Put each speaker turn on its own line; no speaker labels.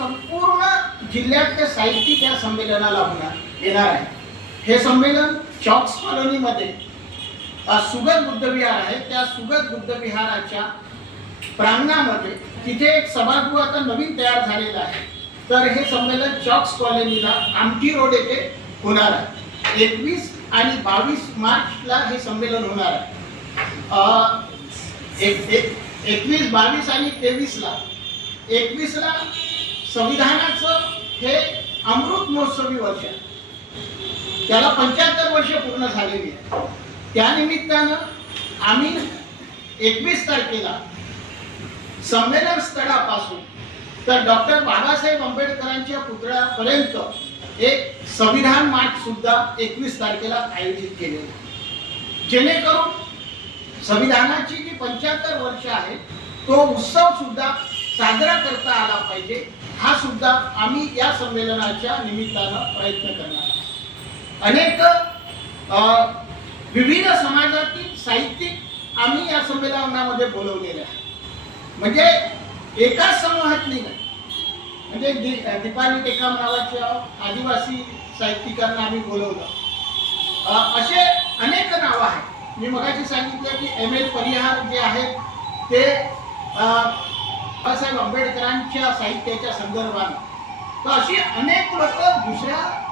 संपूर्ण जिल्ह्यातले साहित्यिक या संमेलनाला होणार येणार आहे. हे संमेलन चॉक्स कॉलनीमध्ये सुगत बुद्धविहार आहे. त्या सुगत बुद्धविहाराच्या प्रांगणामध्ये तिथे एक सभागृह आता नवीन तयार झालेला आहे. तर हे संमेलन चॉक्स कॉलनीला आमटी रोड येथे होणार आहे. एकवीस आणि बावीस मार्चला हे संमेलन होणार आहे. एक एक एकवीस बावीस आणि तेवीसला एकवीसला संविधानाचं हे अमृत महोत्सवी वर्ष आहे. त्याला पंच्याहत्तर वर्ष पूर्ण झालेली आहे. त्यानिमित्तानं आम्ही एकवीस तारखेला संमेलन स्थळापासून तर डॉक्टर बाबासाहेब आंबेडकरांच्या पुतळ्यापर्यंत एक संविधान मार्च सुद्धा एकवीस तारखेला आयोजित केलेला जेणेकरून संविधानाची जी पंच्याहत्तर वर्ष आहे तो उत्सव सुद्धा साजरा करता आला पाहिजे हा सुद्धा आम्ही या संमेलनाच्या निमित्तानं प्रयत्न करणार आहोत. अनेक विविध समाजातील साहित्यिक आम्ही या संमेलनामध्ये बोलवलेले आहे म्हणजे एकाच समूहातली नाही. म्हणजे दि- दीपाली टेकाम नावाच्या आदिवासी साहित्यिकांना आम्ही बोलवलं. असे अनेक नावं आहेत. मी मगाशी सांगितलं की एम एल परिहार जे आहेत ते अ, बाबासाहेब आंबेडकरांच्या साहित्याच्या संदर्भाने. तर अशी अनेक लोक दुसऱ्या